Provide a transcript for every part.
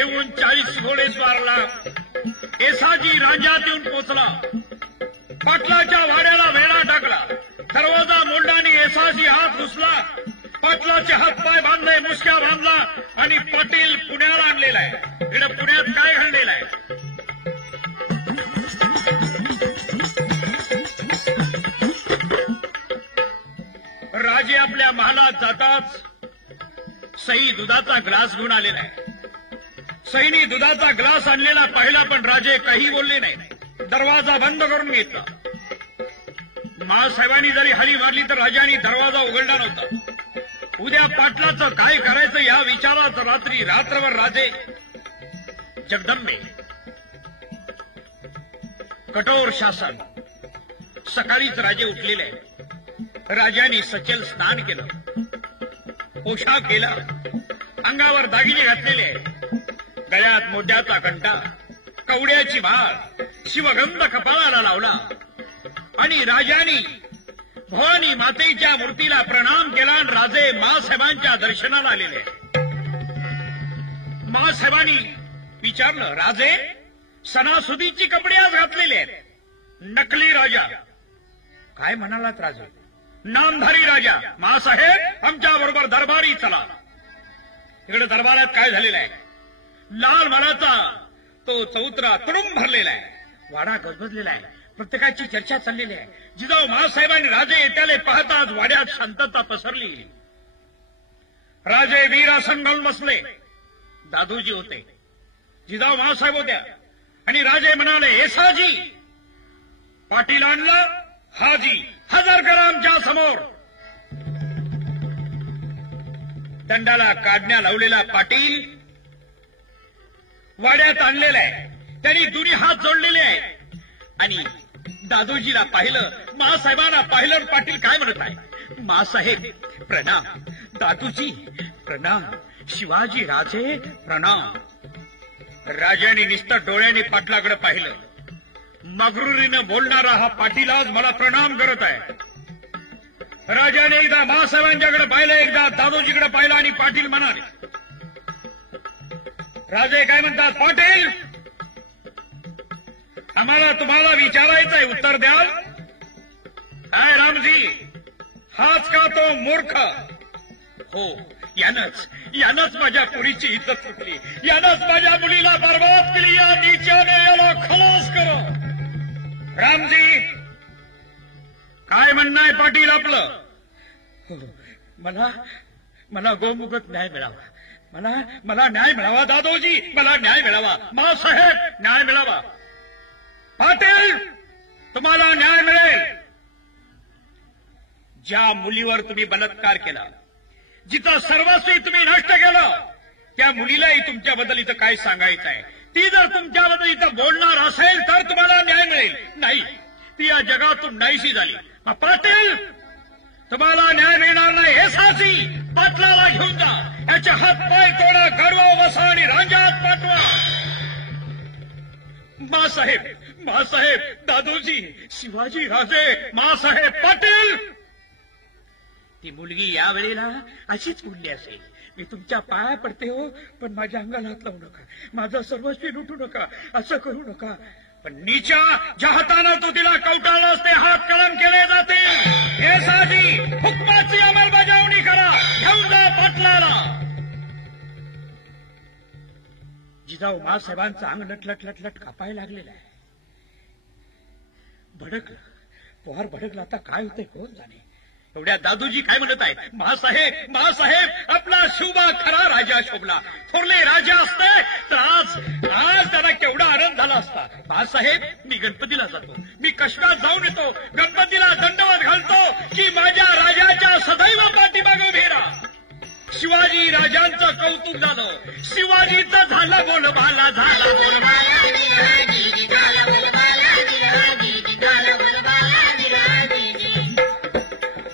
घेऊन 40 घोडेस्वारला येसाजी रांजात येऊन पोचला. पाटलाच्या वाड्याला वेढा टाकला. दरवाजा मोंडाने येसाजी हात घुसला. पाटलाचे हातपाय बांधले, मुसक्या बांधला आणि पाटील पुण्याला आणलेला आहे. इकडे पुण्यात काय घडलेलं आहे? राजे आपल्या महालात जाताच सई दुधाचा ग्लास घेऊन आलेला आहे. सईनी दुधाचा ग्लास आणलेला पाहिला, पण राजे काही बोलले नाही. दरवाजा बंद करून घेतला. महासाहेबांनी जरी हली मारली तर राजांनी दरवाजा उघडला नव्हता. उद्या पाटलाचं काय करायचं या विचारात रात्रभर राजे जगदंबे. कठोर शासन. सकाळीच राजे उठलेले आहे. राजांनी सचल स्नान केलं, पोशाख केला, अंगावर दागिने घातलेले आहे, गळ्यात मोत्याचा कंठा, कवड्याची माळ, शिवगंध कपाळाला लावला आणि राजांनी भवानी मातेच्या मूर्तीला प्रणाम केला. आणि राजे मासाहेबांच्या दर्शनाला आलेले. मासाहेबांनी विचारलं, राजे सणासुदीची कपडे आज घातलेले आहेत. नकली राजा. काय म्हणालात राजे? नामधारी राजा. मासाहेब आमच्या बरोबर दरबारी चला. इकडे दरबारात काय झालेलं आहे? लाल मनाचा तो चौतरा तुडुंब भरलेला आहे. वाडा गजबजलेला आहे. प्रत्येकाची चर्चा चाललेली आहे. जिजाऊ महासाहेबांनी राजे येत्याले पाहताच वाड्यात शांतता पसरली. राजे वीरासन घालून बसले. दादूजी होते, जिजाऊ महासाहेब होत्या आणि राजे म्हणाले, येसाजी पाटील आणलं. हाजी हजर करा आमच्या समोर. दंडाला काढण्या लावलेला पाटील वाड्यात आणलेला आहे. त्यांनी दोन्ही हात जोडलेले आहेत आणि दादोजीला पाहिलं, मासाहेबांना पाहिलं. पाटील काय म्हणत आहे? मासाहेब प्रणाम. दादूजी प्रणाम. शिवाजी राजे प्रणाम. राजाने नुसतं डोळ्याने पाटलाकडे पाहिलं. मगरुरीनं बोलणारा हा पाटील आज मला प्रणाम करत आहे. राजाने एकदा मासाहेबांच्याकडे पाहिलं, एकदा दादोजीकडे पाहिलं आणि पाटील म्हणाले. राजे काय म्हणतात? पाटील आम्हाला तुम्हाला विचारायचंय, उत्तर द्याल? काय रामजी, हाच का तो मूर्ख? हो, यानंच माझ्या पुरीची इज्जत सुटली. यानंच माझ्या मुलीला बर्बाद केली. या नीचाने याला खलास करो. रामजी काय म्हणणं आहे पाटील आपलं? मला गोमुखत न्याय मिळावा. मला न्याय मिळावा. दादोजी मला न्याय मिळावा. मासाहेब न्याय मिळावा. पाटील तुम्हाला न्याय मिळेल. ज्या मुलीवर तुम्ही बलात्कार केला, जिचं सर्वस्वी तुम्ही नष्ट केलं, त्या मुलीलाही तुमच्याबद्दल इथं काय सांगायचं आहे? ती जर तुमच्याबद्दल इथं बोलणार असेल तर तुम्हाला न्याय मिळेल. नाही, ती या जगातून नाहीशी झाली. पाटील तुम्हाला न्याय मिळणार नाही. येसाजी पाटलाला घेऊन जा. याचे हात पाय तोडा, गरवा बसा आणि रांजात पाठवा. मासाहेब दादोजी शिवाजी राजे मासाहेब पाटील. ती मुलगी यावेळेला अशीच बोलली असेल, मी तुमच्या पाया पडते हो, पण माझ्या अंगाला हात लावू नका, माझं सर्वस्वी लुटू नका, असं करू नका. पण नीच्या ज्या हातानं तो तिला कवटाळलं ते हात कलम केले जाते. येसाजी हुकमाची अंमलबजावणी करा. घेऊन जा पाटलाला. जिजाऊ मासाहेबांचं अंग लटलट कापायला लागलेलं आहे. भडकलं, पोहार भडकला. आता काय होतंय कोण जाणे. एवढ्या दादूजी काय म्हणत आहेत? मासाहेब आपला शुभा खरा राजा शोभला. थोरले राजा असते तर आज त्याला केवढा आनंद झाला असता. मासाहेब मी गणपतीला जातो, मी कष्टात जाऊन येतो, गणपतीला दंडवत घालतो की माझ्या राजाच्या सदैव पाठीमागे उभे राहा. शिवाजी राजांचं कौतुक झालं. शिवाजीचं झालं बोलबाला, झाला बोलबाला.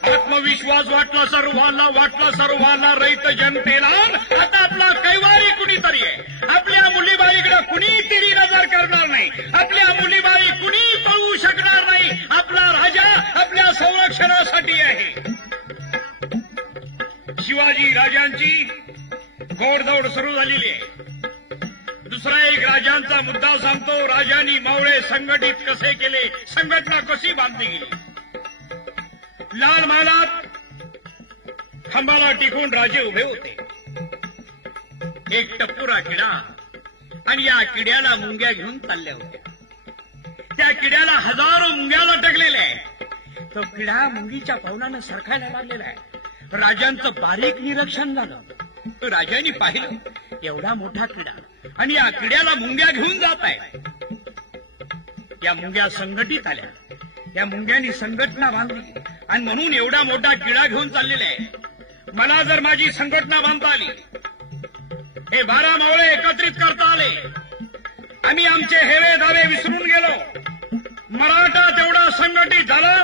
आत्मविश्वास वाटला सर्वांना रहित जनतेला. आता आपला कैवारी कुणीतरी आहे. आपल्या मुलीबाईकडे कुणी तिरी नजर करणार नाही. आपल्या मुलीबाई कुणी पळवू शकणार नाही. आपला राजा आपल्या संरक्षणासाठी आहे. शिवाजी राजांची घोडदौड सुरू झालेली आहे. दुसरा एक राजांचा मुद्दा सांगतो. राजांनी मावळे संघटित कसे केले, संघटना कशी बांधली गेली. लाल महालात खांबाला टिकून राजे उभे होते. एक टप्पुरा किडा आणि या किड्याला मुंग्या घेऊन चालल्या होत्या. त्या किड्याला हजारो मुंग्या लटकलेल्या आहे. तो किडा मुंगीच्या पावलानं सरकायला लागलेला आहे. राजांचं बारीक निरीक्षण झालं. राजांनी पाहिलं एवढा मोठा किडा आणि या किड्याला मुंग्या घेऊन जात आहे. या मुंग्या संघटित आल्या. या मुंग्यांनी संघटना बांधली आणि म्हणून एवढा मोठा किडा घेऊन चाललेला आहे. मला जर माझी संघटना बांधता आली, हे 12 मावळे एकत्रित करता आले, आम्ही आमचे हेवे दावे विसरून गेलो, मराठा तेवढा संघटित झाला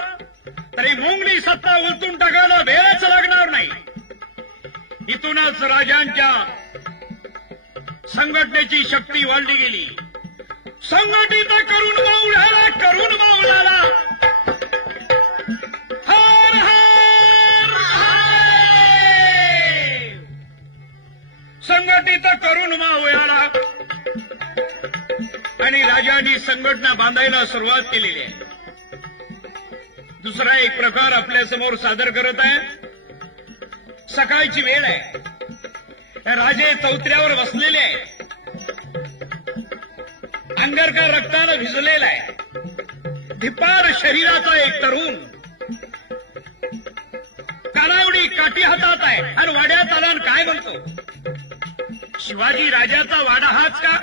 तरी मुंगली सत्ता उलटून टाकायला वेळच लागणार नाही. इथूनच राजांच्या संघटनेची शक्ती वाढली गेली. संघटित करून मावळ्याला, करून मावळ्याला हर हर महादेव. संघटित करून मावळ्याला आणि राजांनी संघटना बांधायला सुरुवात केलेली आहे. दुसरा एक प्रकार आपल्या समोर सादर करत आहे. सकाळची वेळ आहे. राजे चौतऱ्यावर बसलेले आहे. अंगरकर रक्तानं भिजलेला आहे. धिप्पाड शरीराचा एक तरुण कालावडी काठी हातात आहे आणि वाड्यात आला काय म्हणतो, शिवाजी राजाचा वाडा हाच का?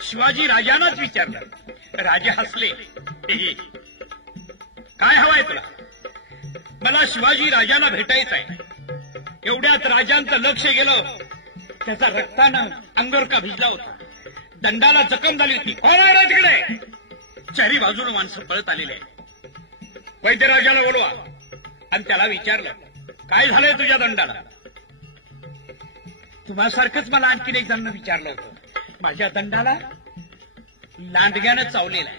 शिवाजी राजांनाच विचारलं. राजे हसले. काय हवंय तुला? मला शिवाजी राजांना भेटायचं आहे. एवढ्यात राजांचं लक्ष गेलं. त्याचा रक्तानं अंगरका भिजला होता. दंडाला जखम झाली होती. कोण आहे रे तिकडे? चारी बाजूने माणसं पळत आलेले. वैद्यराजाला बोलवा आणि त्याला विचारलं, काय झालंय तुझ्या दंडाला? तुम्हासारखंच मला आणखीन एक जण विचारलं होतं. माझ्या दंडाला लांडग्यानं चावलेला आहे.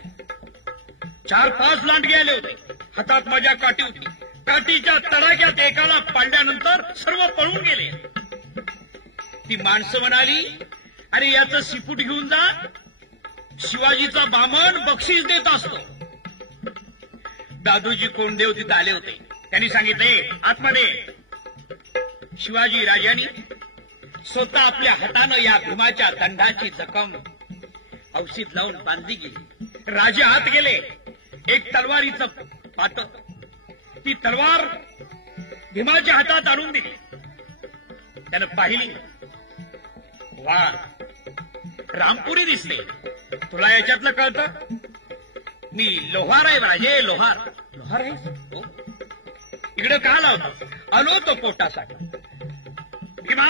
4-5 लांडगे आले होते. हातात माझ्या काठी होती. काठीच्या तडाक्यात एकाला पाडल्यानंतर सर्व पळून गेले. ती माणसं म्हणाली, अरे याचं शिपूट घेऊन जा, शिवाजीचा बामण बक्षीस देत असतो. दादोजी कोंडदेव तिथं आले होते. त्यांनी सांगितले, आतमध्ये. शिवाजी राजांनी स्वतः आपल्या हातानं या भीमाच्या दंडाची जखम औषध लावून बांधली गेली. राजे आत गेले. एक तलवारीचं पाट, ती तलवार भीमाच्या हातात आणून दिली. त्यानं पाहिली, वा, रामपुरी दिसले. तुला याच्यातलं कळतं? मी लोहार आहे राजे, लोहार. लोहार आहे? हो. इकडे का लावतो? आलो तो पोटासाठी. भीमा,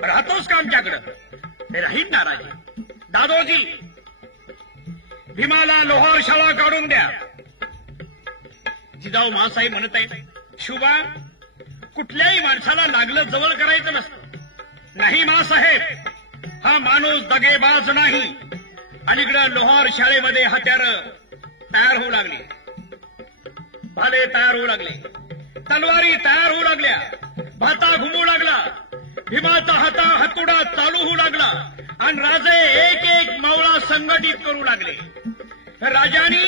राहतोस का आमच्याकडं? ते राहील ना राजे. दादोजी, भीमाला लोहार शाळा काढून द्या. जिजाऊ मासाहेब म्हणत आहे, शुभा, कुठल्याही माणसाला लागलं जवळ करायचं नसतं. नाही मासाहेब, हा माणूस दगेबाज नाही. अलीकडं लोहार शाळेमध्ये हत्यार तयार होऊ लागली, भाले तयार होऊ लागले, तलवारी तयार होऊ लागल्या, भाता घुमू लागला, भीमाचा हातुडा चालू होऊ लागला आणि राजे एक एक मावळा संघटित करू लागले. राजांनी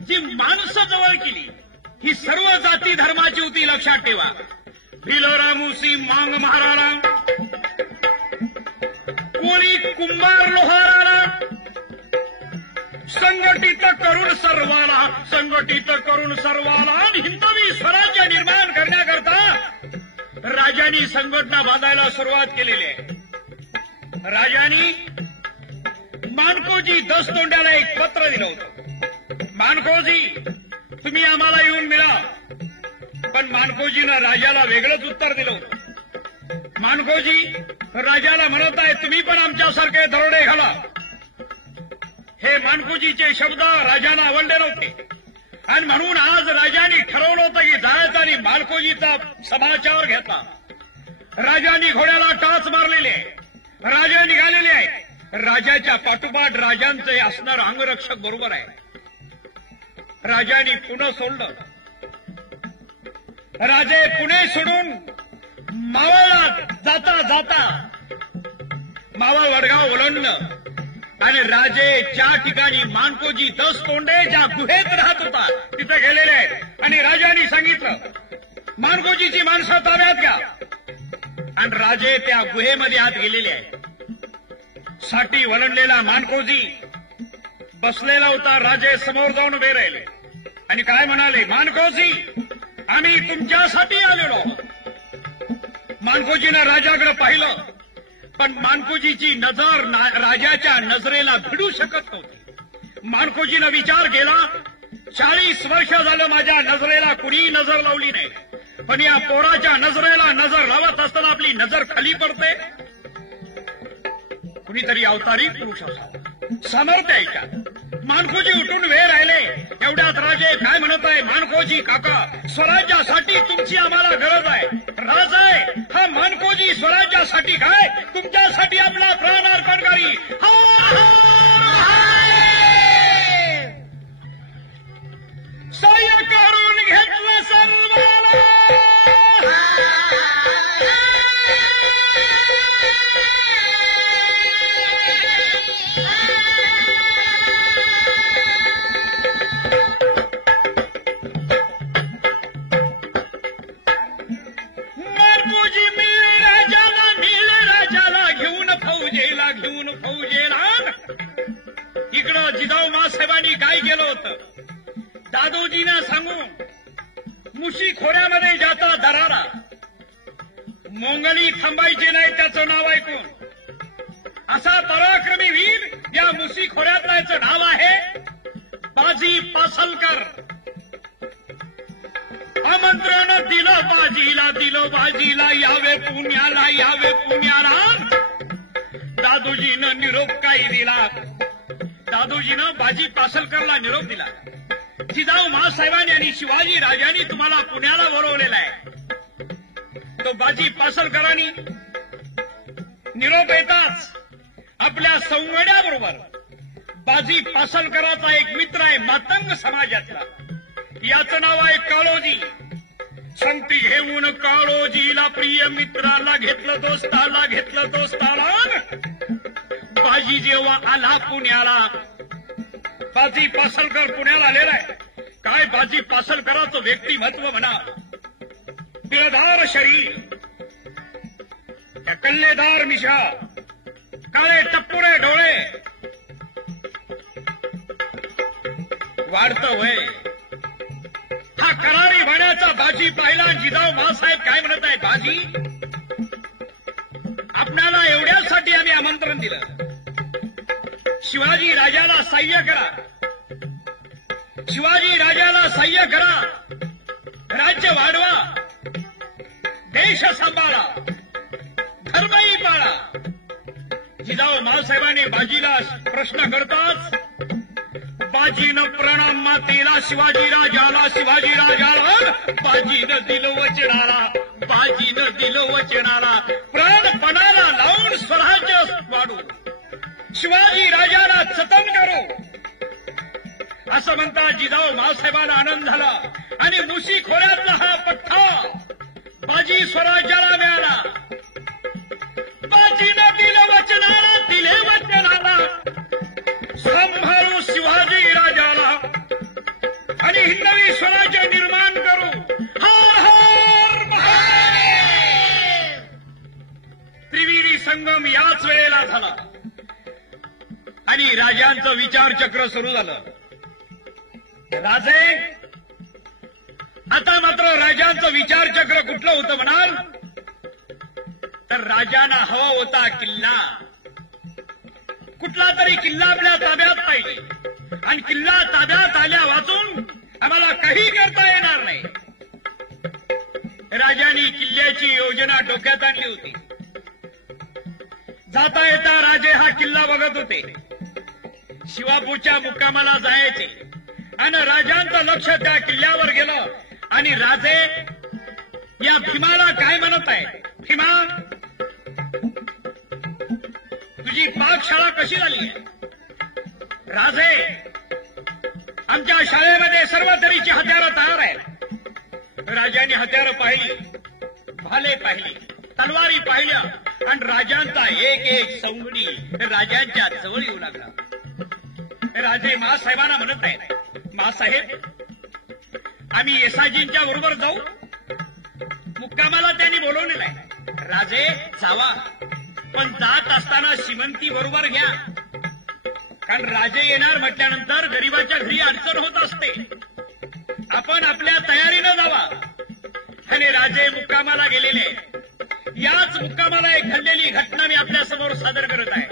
जी माणसं जवळ केली ही सर्व जाती धर्माची होती, लक्षात ठेवा. भिलोरा मुसी मांग महाराणा, कोळी कुंभार लोहाराला, संघटित करून सर्वाला, संघटित करून सर्वाला आणि हिंदवी स्वराज्य निर्माण करण्याकरता राजांनी संघटना बांधायला सुरुवात केलेली आहे. राजांनी मानकोजी दसतोंड्याला एक पत्र दिलं होतं. मानकोजी, तुम्ही आम्हाला येऊन मिळा. पण मानकोजीनं राजाला वेगळंच उत्तर दिलं होतं. मानकोजी राजाला म्हणत आहे, तुम्ही पण आमच्यासारखे दरोडे घाला. हे मानकोजीचे शब्द राजाला आवडले नव्हते आणि म्हणून आज राजांनी ठरवलं होतं की जायचं आणि मानकोजीचा समाचार घेतला. राजांनी घोड्याला टाच मारलेले, राजा निघालेले आहेत. राजाच्या पाठोपाठ राजांचे असणार अंगरक्षक बरोबर आहे. राजांनी पुणे सोडलं. राजे पुणे सोडून मावळला जाता जाता मावा वडगाव ओलांडलं आणि राजे ज्या ठिकाणी मानकोजी 10 तोंडे ज्या गुहेत राहत होता तिथे गेलेले आहेत. आणि राजांनी सांगितलं मानकोजीची माणसं ताब्यात घ्या. आणि राजे त्या गुहेमध्ये आत गेलेले आहेत. साठी वलंडलेला मानकोजी बसलेला होता. राजे समोर जाऊन उभे राहिले आणि काय म्हणाले, मानकोजी आम्ही तुमच्यासाठी आलेलो. मानकोजीनं राजाकडे पाहिलं, पण मानकोजीची नजर राजाच्या नजरेला भिडू शकत नव्हती. मानकोजीनं विचार केला, 40 वर्ष झालं माझ्या नजरेला कुणी नजर लावली नाही, पण या पोराच्या नजरेला नजर लावत असताना आपली नजर खाली पडते. कुणीतरी अवतारी पुरुष असावा, सामर्थ्य आहे. मानकोजी उठून वेळ राहिले. एवढ्यात राजे काय म्हणत आहे, मानकोजी काका स्वराज्यासाठी तुमची आम्हाला गरज आहे. राज आहे हा मानकोजी स्वराज्यासाठी काय तुमच्यासाठी आपला प्राण अर्पण करी. सह्य करून घेतलं सर्वाला. इकडं जिजाऊ साहेबांनी काय केलं होतं, दादोजींना सांगून मुशी खोऱ्यामध्ये जाता दरारा. मोंगली थांबायची नाही त्याचं नाव ऐकून. असा पराक्रमी वीर या मुशी खोऱ्यातल्याचं नाव आहे बाजी पासलकर. आमंत्रण दिलं बाजीला यावे पुण्याला. दादोजीनं निरोप काही दिला. दादोजीनं बाजी पासलकरला निरोप दिला, जिजाऊ साहेबांनी आणि शिवाजी राजांनी तुम्हाला पुण्याला बोलवलेला आहे. तो बाजी पासलकरांनी निरोप येताच आपल्या संवड्याबरोबर बाजी पासलकराचा एक मित्र आहे मातंग समाजातला, याचं नाव आहे काळोजी. संगती घेऊन काळोजीला प्रिय मित्राला घेतलं दोस्ताला. बाजी जेव्हा आला पुण्याला, बाजी पासलकर पुण्याला आलेला आहे. काय बाजी पासलकराचं व्यक्तिमत्व म्हणा, दिलदार शरीर, त्या कल्लेदार मिशा, काळे टप्पुरे डोळे, वाढतं वय, हा करारी वाण्याचा बाजी पाहिला. जिजाऊ मासाहेब काय म्हणत आहेत, बाजी आपल्याला एवढ्यासाठी आम्ही आमंत्रण दिलं, शिवाजी राजाला सहाय्य करा, राज्य वाढवा, देश सांभाळा, धर्मही पाळा. जिजाऊ मासाहेबांनी बाजीला प्रश्न करताच बाजीनं प्रणाम मातेला, शिवाजी राजाला, बाजीनं दिलं वचनाला, प्राणपणाला लावून स्वराज्य वाढू, शिवाजी राजाला जतन करू. असं म्हणता जिजाऊ मासाहेबांना आनंद झाला आणि मुशी खोऱ्यातला हा पठ्ठा बाजी स्वराज्याला मिळाला. बाजीनं दिलं वचनाला, सांभाळू शिवाजी राजाला आणि हिंदवी स्वराज्य निर्माण करू. हर हर महादेव. त्रिवेणी संगम याच वेळेला झाला आणि राजांचं विचारचक्र सुरू झालं. राजे आता मात्र राजांचं विचारचक्र कुठलं होतं म्हणाल तर राजांना हवा होता किल्ला. कुठला तरी किल्ला आपल्या ताब्यात पाहिजे आणि किल्ला ताब्यात आल्या वाचून आम्हाला काही करता येणार नाही. राजांनी किल्ल्याची योजना डोक्यात आणली होती. जाता येता राजे हा किल्ला बघत होते. शिवापूरच्या मुक्कामाला जायचे आणि राजांचं लक्ष त्या किल्ल्यावर गेलं आणि राजे या भीमाला काय म्हणत आहे, भीमा तुझी पाकशाळा कशी झाली. राजे आमच्या शाळेमध्ये सर्व तऱ्हेची हत्यारं तयार आहेत. राजांनी हत्यारं पाहिली, भाले पाहिली, तलवारी पाहिल्या, आणि राजांचा एक एक सवंगडी राजांच्या जवळ येऊ लागला. राजे मासाहेबांना म्हणत आहेत, मासाहेब आम्ही येसाजींच्या बरोबर जाऊ. मुक्कामाला त्यांनी बोलवलेलं आहे. राजे जावा, पण जात असताना श्रीमंती बरोबर घ्या, कारण राजे येणार म्हटल्यानंतर गरिबाच्या घरी अडचण होत असते. आपण आपल्या तयारीनं जावा. आणि राजे मुक्कामाला गेलेले. याच मुक्कामाला एक घडलेली घटना मी आपल्या समोर सादर करत आहे.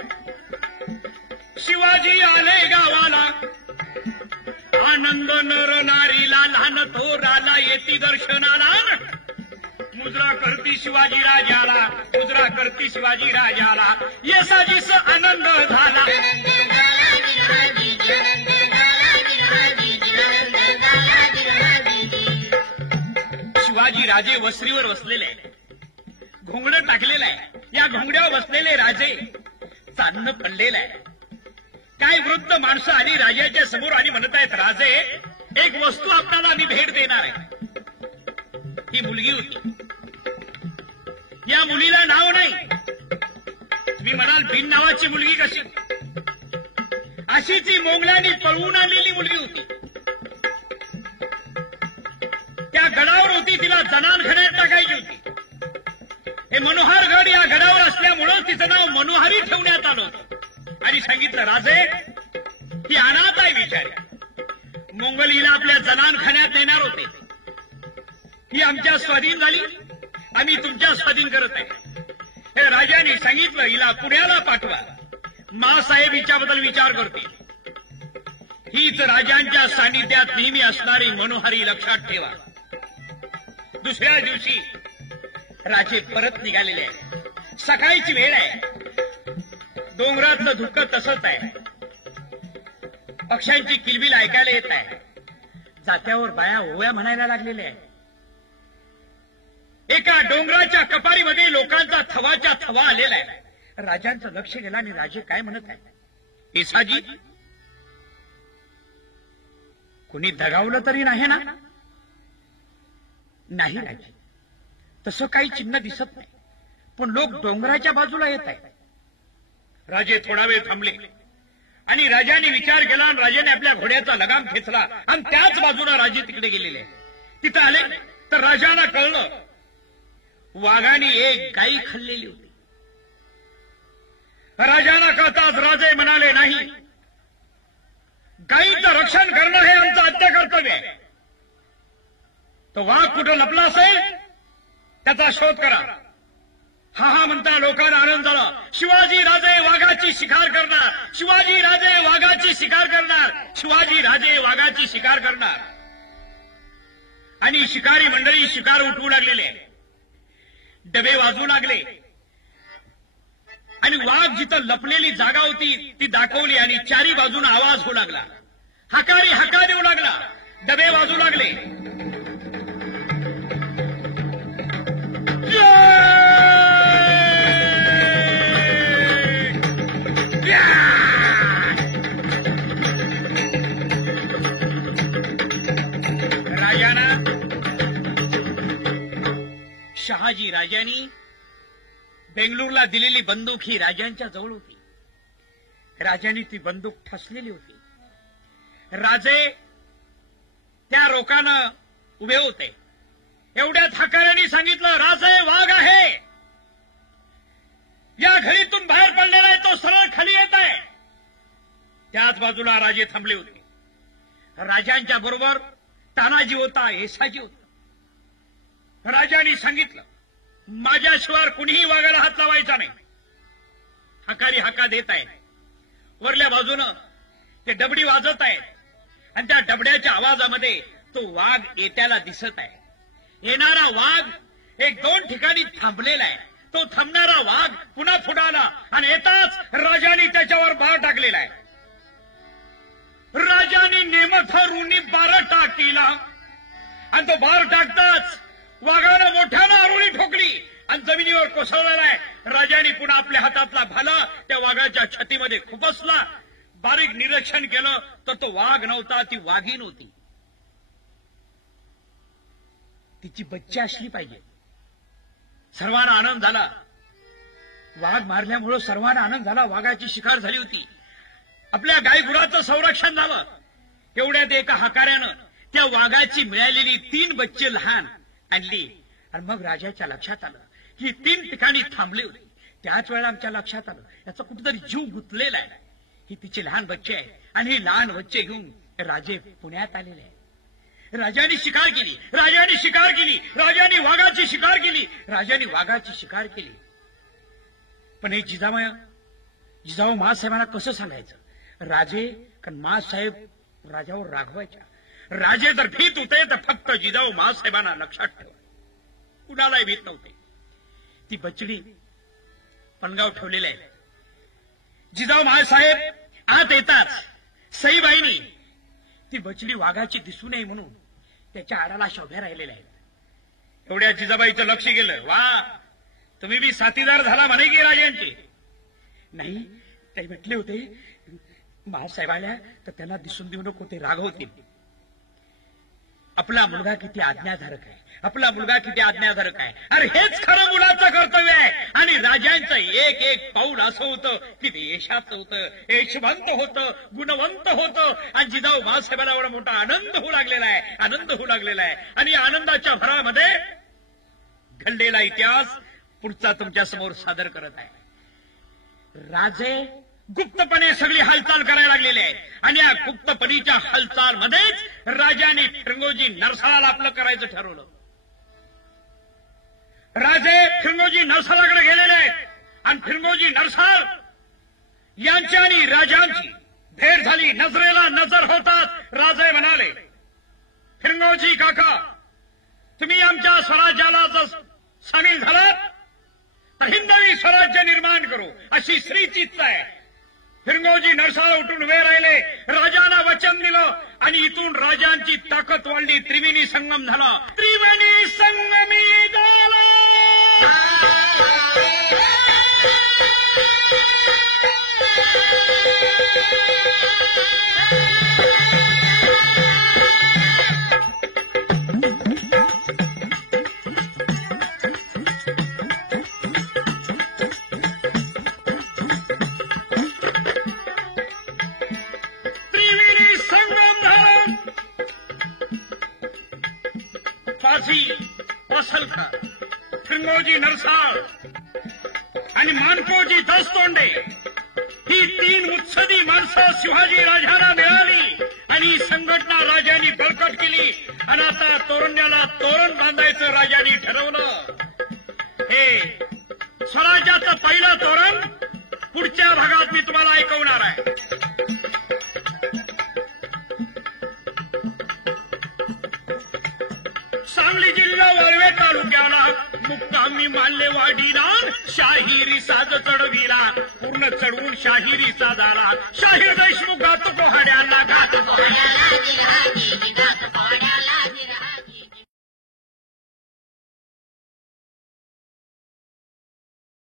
शिवाजी आले गावाला, आनंद नर नारीला, लहान थोराला येती दर्शनाला. मुजरा करती शिवाजी राजाला, मुजरा करती शिवाजी राजाला, येसाजीस आनंद झाला. शिवाजी राजे वसरीवर बसलेले आहे, घोंगडं टाकलेलं आहे. या घोंगड्यावर बसलेले राजे चांदणं पडलेलं आहे. काय वृद्ध माणसं आली राजाच्या समोर आणि म्हणत आहेत, राजे एक वस्तू आपल्याला आम्ही भेट देणार आहे. ही मुलगी होती. या मुलीला नाव नाही. तुम्ही म्हणाल बिन नावाची मुलगी कशी? अशी ती मोगलांनी पळवून आणलेली मुलगी होती. त्या गडावर होती, तिला जनानखान्यात टाकायची होती. हे मनोहरगड या गडावर असल्यामुळं तिचं नाव मनोहरी ठेवण्यात आलं आणि सांगितलं, राजे ती अनाथ आहे बिचारी. मोंगल हिला आपल्या जनानखान्यात नेणार होते. ही आमच्या स्वाधीन झाली, आम्ही तुमच्या स्वाधीन करत आहे. हे राजाने सांगितलं, हिला पुण्याला पाठवा. मासाहेब हिच्याबद्दल विचार करतील. हीच राजांच्या सानिध्यात नेहमी असणारी मनोहरी लक्षात ठेवा. दुसऱ्या दिवशी राजे परत निघालेले आहे. सकाळची वेळ आहे. डोंगरातलं धुकं तसंच आहे. पक्ष्यांची किलबिल ऐकायला येत आहे. जात्यावर बाया ओव्या म्हणायला लागलेल्या आहे. एका डोंगराच्या कपारीमध्ये लोकांचा थवाच्या थवा आलेला आहे. राजांचं लक्ष गेलं आणि राजे काय म्हणत आहे, येसाजी कुणी दगावलं तरी नाही ना? नाही राजे, तसं काही चिन्ह दिसत नाही, पण लोक डोंगराच्या बाजूला येत आहेत. राजे थोडा वेळ थांबले आणि राजाने विचार केला आणि राजाने आपल्या घोड्याचा लगाम खेचला आणि त्याच बाजूला राजे तिकडे गेलेले. तिथं आले तर राजाला कळलं वाघाने एक गाई खाल्लेली होती. राजाला कळताच राजे म्हणाले, नाही, गाईचं रक्षण करणं हे आमचं आद्य कर्तव्य आहे. तो वाघ कुठं लपला असेल त्याचा शोध करा. हा हा म्हणता लोकांना आनंद झाला. शिवाजी राजे वाघाची शिकार करणार, शिवाजी राजे वाघाची शिकार करणार, शिवाजी राजे वाघाची शिकार करणार. आणि शिकारी मंडळी शिकार उठवू लागलेले. डबे वाजवू लागले आणि वाघ जिथं लपलेली जागा होती ती दाखवली आणि चारी बाजूने आवाज होऊ लागला. हकारी हका देऊ लागला. डबे वाजू लागले. राजाना शहाजी राजांनी बेंगळूरला दिलेली बंदूक ही राजांच्या जवळ होती. राजांनी ती बंदूक ठसलेली होती. राजे त्या रोकानं उभे होते. एवढ्यात हकाऱ्यांनी सांगितलं, राजे वाघ आहे, या घरीतून बाहेर पडलेला आहे, तो सरळ खाली येत आहे. त्याच बाजूला राजे थांबले होते. राजांच्या बरोबर तानाजी होता, येसाजी होता. राजांनी सांगितलं, माझ्याशिवाय कुणीही वाघाला हात लावायचा नाही. हकारी हका देत आहे. वरल्या बाजूनं ते डबडी वाजत आहेत आणि त्या डबड्याच्या आवाजामध्ये तो वाघ येत्याला दिसत आहे. येणारा वाघ एक दोन ठिकाणी थांबलेला आहे. तो थांबणारा वाघ पुन्हा फुटाला आणि येताच राजाने त्याच्यावर बार टाकलेला आहे. राजाने नेमथरुनी बार टाकीला आणि तो बार टाकताच वाघानं मोठ्यानं आरुळी ठोकली आणि जमिनीवर कोसळलेला आहे. राजाने पुन्हा आपल्या हातातला भाला त्या वाघाच्या छातीमध्ये खुपसला. बारीक निरीक्षण केलं तर तो वाघ नव्हता, ती वाघीण होती. तिची बच्ची असली पाहिजे. सर्वांना आनंद झाला. वाघ मारल्यामुळं सर्वांना आनंद झाला. वाघाची शिकार झाली होती. आपल्या गायगुराचं संरक्षण झालं. एवढ्यात एका हकाऱ्यानं त्या वाघाची मिळालेली 3 बच्चे लहान आणली. आणि मग राजाच्या लक्षात आलं की 3 ठिकाणी थांबले होते. त्याच वेळेला आमच्या लक्षात आलं याचा कुठेतरी जीव गुंतलेला आहे. ही तिची लहान बच्चे आहे आणि ही लहान बच्चे घेऊन राजे पुण्यात आलेले आहे. राजाने शिकार केली, राजाने शिकार केली, राजाने वाघाची शिकार केली, राजाने वाघाची शिकार केली. पण हे जिजाऊ महासाहेबांना कसं सांगायचं? राजे कारण महासाहेब राजावर रागवायच्या. राजे जर भीत होते तर फक्त जिजाऊ महासाहेबांना लक्षात ठेवा, कुणालाही भीत नव्हते. ती बचडी पणगाव ठेवलेली आहे. जिजाऊ महासाहेब आत येताच सईबाईंनी ती बचडी वाघाची दिसू नये म्हणून त्याच्या आडाला शोभ्या राहिलेल्या आहेत. एवढ्या जिजाबाईचं लक्ष गेलं. वा, तुम्ही बी साथीदार झाला म्हणे की राजांचे? नाही, ते म्हटले होते महासाहेब आल्या तर त्यांना दिसून देऊ नको, ते रागवतील. आपला मुलगा किती आज्ञाधारक आहे, आपला मुलगा किती आज्ञाधारक आहे. अरे हेच खरं मुलाचं कर्तव्य आहे. आणि राजांचं एक एक पाऊल असं होतं की ते यशाचं होतं, यशवंत होतं, गुणवंत होतं. आणि जिजाऊ महासाहेबांना एवढा मोठा आनंद होऊ लागलेला आहे, आनंद होऊ लागलेला आहे. आणि या आनंदाच्या भरामध्ये घडलेला इतिहास पुढचा तुमच्या समोर सादर करत आहे. राजे गुप्तपणे सगळी हालचाल करायला लागलेली आहे. आणि या गुप्तपणीच्या हालचालमध्येच राजाने फिरंगोजी नरसाळाला आपलं करायचं ठरवलं. राजे फिरंगोजी नरसाळाकडे गेलेले आहेत. आणि फिरंगोजी नरसाळ यांची आणि राजांची भेट झाली. नजरेला नजर होतात राजे म्हणाले, फिरंगोजी काका, तुम्ही आमच्या स्वराज्याला जर सामील झालात तर हिंदवी स्वराज्य निर्माण करू अशी श्रीची इच्छा आहे. फिरंगोजी नरसाळ उठून उभे राहिले, राजांना वचन दिलं. आणि इथून राजांची ताकद वाढली. त्रिवेणी संगम झाला. त्रिवेणी संगमी झाला. फिरंगोजी नरसाळ आणि मानकोजी दसतोंडे ही 3 मुत्सदी माणसं शिवाजी राजाला मिळाली. आणि संघटना राजांनी बळकट केली. आणि आता तोरण्याला तोरण बांधायचं राजांनी ठरवलं. हे स्वराज्याचं पहिलं तोरण पुढच्या भागात मी तुम्हाला ऐकवणार आहे. सांगली जिल्हा वाळवे तालुक्याला मुक्कामी माल्यवाडीला शाहिरी साज चढविला. पूर्ण चढवून शाहिरी साजाला. शाहीर देशमुख घात कोहाड्याला